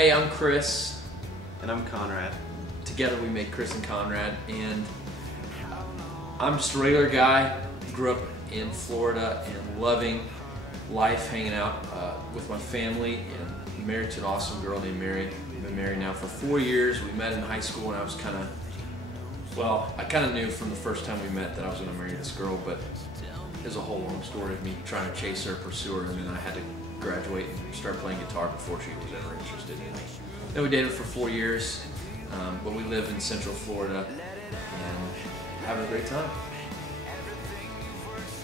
hey, I'm Chris. And I'm Conrad. Together we make Chris and Conrad, and I'm just a regular guy. Grew up in Florida and loving life, hanging out with my family, and married to an awesome girl named Mary. We've been married now for 4 years. We met in high school, and I was I kind of knew from the first time we met that I was going to marry this girl, but there's a whole long story of me trying to chase her, pursue her, and then I had to graduate and start playing guitar before she was ever interested in me. Then we dated for 4 years, but we live in Central Florida and having a great time.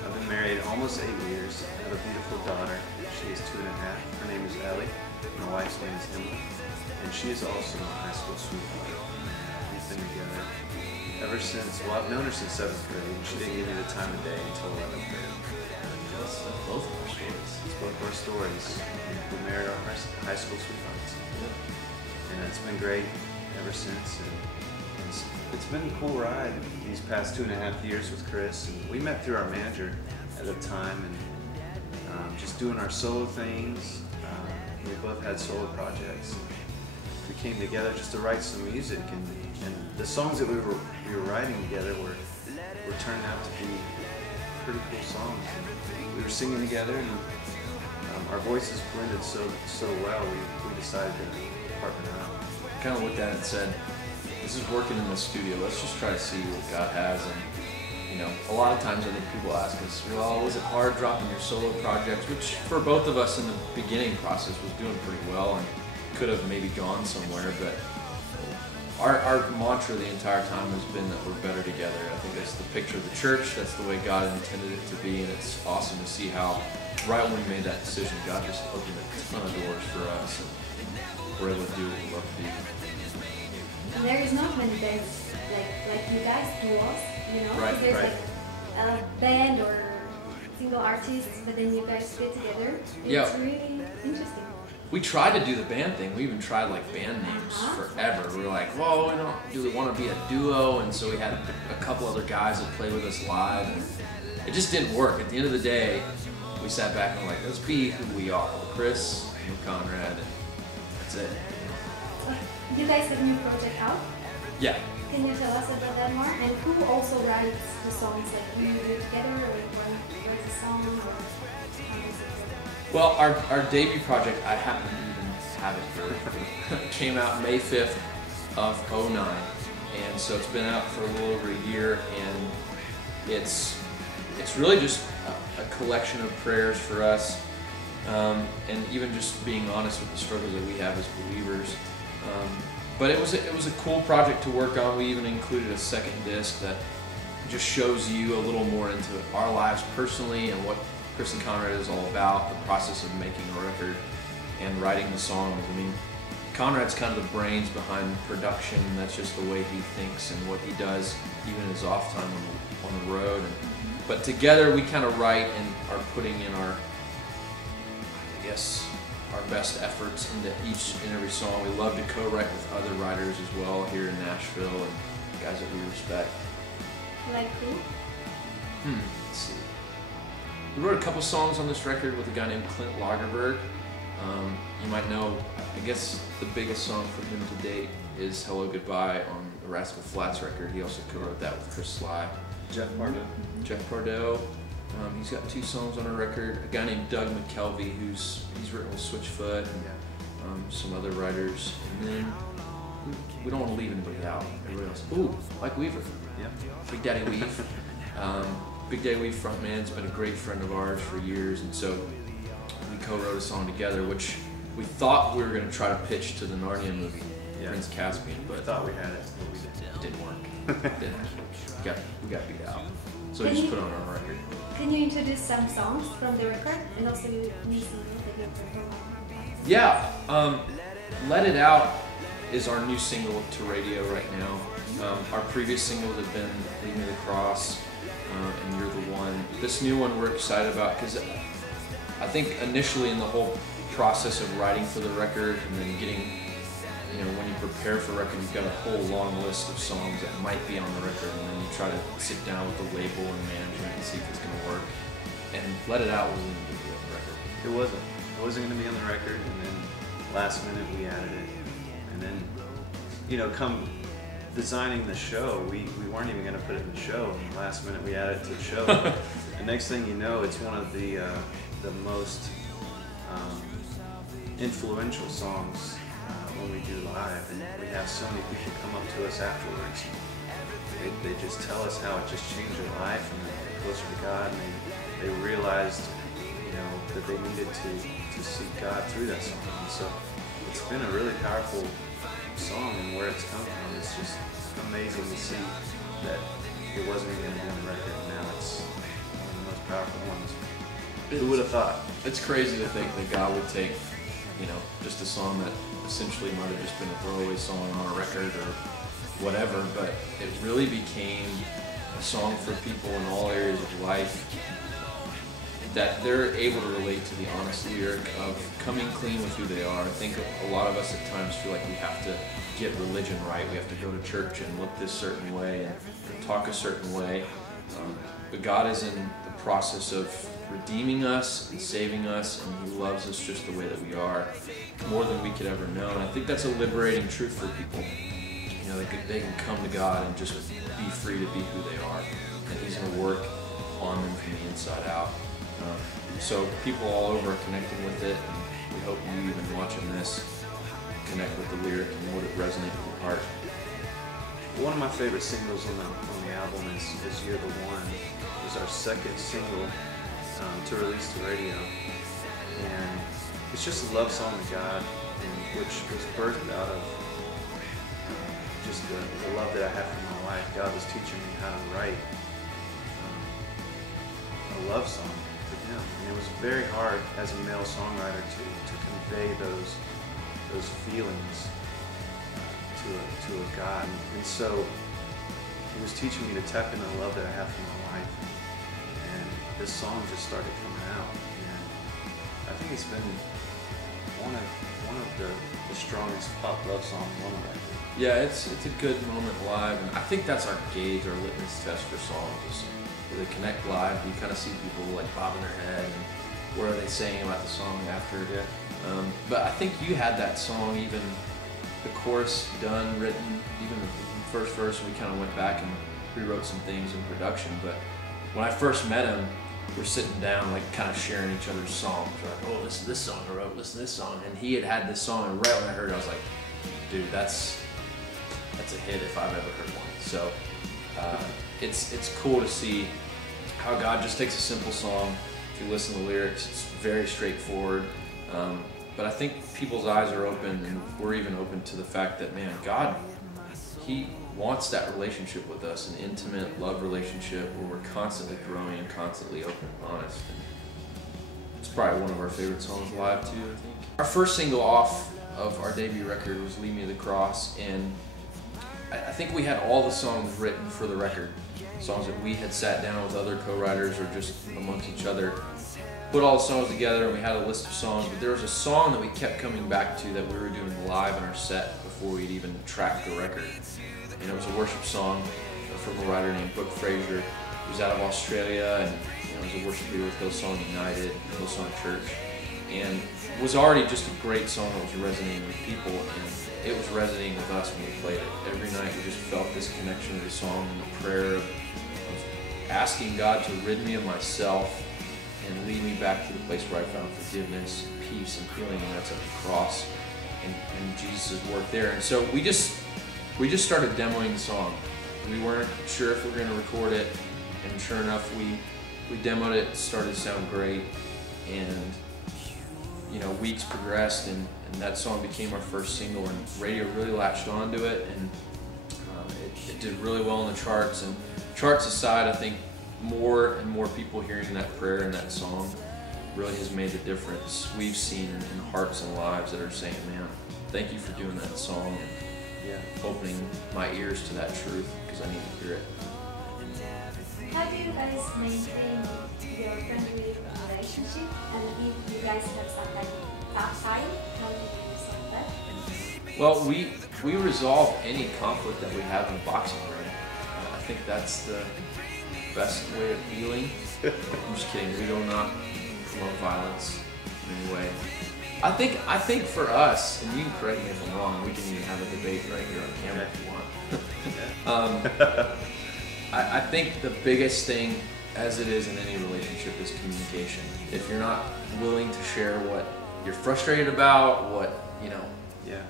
I've been married almost 8 years. I have a beautiful daughter. She is 2.5. Her name is Ellie. My wife's name is Emily. And she is also my high school sweetheart. We've been together ever since, well, I've known her since 7th grade. She didn't give me the time of day until 11th grade. That's both of our stories. It's both of our stories. We married our high school sweethearts. And it's been great ever since. And it's been a cool ride these past 2.5 years with Chris. And we met through our manager at the time, and just doing our solo things. We both had solo projects. We came together just to write some music, and the songs that we were writing together were turning out to be pretty cool songs. And we were singing together, and our voices blended so well. We decided to partner up. Kind of looked at it and said, this is working in the studio. Let's just try to see what God has. And you know, a lot of times I think people ask us, well, was it hard dropping your solo projects? Which for both of us in the beginning process was doing pretty well and could have maybe gone somewhere, but our mantra the entire time has been that we're better together. I think that's the picture of the church. That's the way God intended it to be, and it's awesome to see how right when we made that decision, God just opened a ton of doors for us, and we're able to do what we love to do. And there is not many bands like you guys do us, you know? Right, there's right. like a band or single artists, but then you guys get together. Yeah. It's really interesting. We tried to do the band thing. We even tried like band names forever. We were like, well, do we want to be a duo? And so we had a couple other guys that played with us live, and it just didn't work. At the end of the day, we sat back and were like, let's be who we are. We're Chris, we're Conrad, and that's it. You guys have a new project out? Yeah. Can you tell us about that more? And who also writes the songs? Like, do you do it together, or one writes a song, or how does it work? Well, our debut project, I happen to even have it here, came out May 5th of '09, and so it's been out for a little over a year, and it's really just a collection of prayers for us, and even just being honest with the struggles that we have as believers. But it was a cool project to work on. We even included a second disc that just shows you a little more into our lives personally and what Chris and Conrad is all about, the process of making a record and writing the songs. I mean, Conrad's kind of the brains behind production. That's just the way he thinks and what he does, even in his off time on the road. But together we kind of write and are putting in our best efforts into each and every song. We love to co-write with other writers as well here in Nashville, and guys that we respect. Like who? Let's see. We wrote a couple songs on this record with a guy named Clint Lagerberg. You might know, I guess the biggest song for him to date is Hello Goodbye on the Rascal Flatts record. He also co-wrote that with Chris Sly. Jeff Pardo. Jeff Pardo. He's got 2 songs on a record. A guy named Doug McKelvey, he's written with Switchfoot and some other writers. And then we don't want to leave anybody out. Everybody else. Ooh, Mike Weaver. Yeah. Big Daddy Weave. Big Daddy Weave frontman's been a great friend of ours for years, and so we co-wrote a song together, which we thought we were going to try to pitch to the Narnia movie, Prince Caspian, but I thought we had it, but we didn't. It didn't work. It didn't happen. We got beat out. So we just put it on our record. Can you introduce some songs from the record and also music that you perform? Yeah, Let It Out is our new single to radio right now. Our previous singles have been Lead Me to the Cross and You're the One. This new one we're excited about because I think initially in the whole process of writing for the record and then getting, when you prepare for a record, you've got a whole long list of songs that might be on the record, and then you try to sit down with the label and management and see if it's going to work. And Let It Out wasn't going to be on the record. It wasn't going to be on the record, and then last minute we added it. And then, you know, come designing the show, we weren't even going to put it in the show, and last minute we added it to the show. And next thing you know, it's one of the most influential songs when we do live, and we have so many people come up to us afterwards. They just tell us how it just changed their life, and they're closer to God, and they realized, you know, that they needed to seek God through that song. And so it's been a really powerful song, and where it's come from, it's just amazing to see that it wasn't even going to be on the record, and now it's one of the most powerful ones. Who would have thought? It's crazy to think that God would take, you know, just a song that essentially might have just been a throwaway song on a record or whatever, but it really became a song for people in all areas of life, that they're able to relate to the honest lyric of coming clean with who they are. I think a lot of us at times feel like we have to get religion right. We have to go to church and look this certain way and talk a certain way. But God is in the process of redeeming us and saving us, and He loves us just the way that we are, more than we could ever know. And I think that's a liberating truth for people. You know, they can come to God and just be free to be who they are, and He's going to work on them from the inside out. So people all over are connecting with it, and we hope you, even watching this, connect with the lyric and would it resonate with your heart. One of my favorite singles on the album is You're the One. It was our second single to release to radio, and it's just a love song to God, and which was birthed out of just the love that I have for my wife. God was teaching me how to write a love song to Him, and it was very hard as a male songwriter to convey those feelings to a God, and so He was teaching me to tap into the love that I have for my wife, and this song just started coming out, and I think it's been one of the strongest pop love songs on the record. Yeah, it's a good moment live, and I think that's our gauge, our litmus test for songs. Where they connect live, you kind of see people like bobbing their head, and what are they saying about the song after? Yeah. But I think you had that song, even the chorus done, written, even the first verse. We kind of went back and rewrote some things in production. But when I first met him, we're sitting down, like kind of sharing each other's songs. We're like, oh, listen to this song I wrote, listen to this song, and he had this song, and right when I heard it, I was like, dude, that's a hit if I've ever heard one. So it's cool to see how God just takes a simple song. If you listen to the lyrics, it's very straightforward. But I think people's eyes are open, and we're even open to the fact that, man, God, He wants that relationship with us, an intimate love relationship where we're constantly growing and constantly open and honest. And it's probably one of our favorite songs live too, I think. Our first single off of our debut record was Lead Me to the Cross, and I think we had all the songs written for the record, songs that we had sat down with other co-writers or just amongst each other, put all the songs together, and we had a list of songs, but there was a song that we kept coming back to that we were doing live in our set before we'd even tracked the record. And it was a worship song from a writer named Brooke Fraser. He was out of Australia, and was a worship leader with Hillsong United, Hillsong Church, and was already just a great song that was resonating with people, and it was resonating with us when we played it. Every night we just felt this connection to the song and the prayer of asking God to rid me of myself and lead me back to the place where I found forgiveness, peace, and healing, and that's at the cross and Jesus' work there. And so we just started demoing the song. We weren't sure if we were going to record it, and sure enough, we demoed it. It started to sound great, and weeks progressed, and that song became our first single, and radio really latched onto it, and it did really well in the charts. And charts aside, I think more and more people hearing that prayer and that song really has made the difference we've seen in hearts and lives that are saying, man, thank you for doing that song, and opening my ears to that truth, because I need to hear it. How do you guys maintain your friendly relationship, and if you guys have some kind of tough time, how do you resolve that? Well, we resolve any conflict that we have in the boxing ring. I think that's the best way of healing. I'm just kidding. We do not promote violence in any way. I think for us, and you can correct me if I'm wrong, we can even have a debate right here on camera if you want. I think the biggest thing, as it is in any relationship, is communication. If you're not willing to share what you're frustrated about, what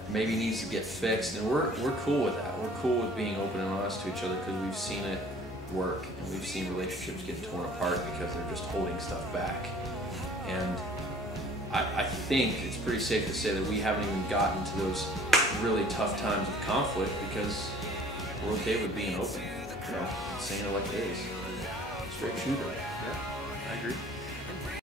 maybe needs to get fixed, and we're cool with that. We're cool with being open and honest to each other because we've seen it work, and we've seen relationships get torn apart because they're just holding stuff back. And I think it's pretty safe to say that we haven't even gotten to those really tough times of conflict because we're okay with being open, and saying it like it is. Straight shooter. Yeah, I agree.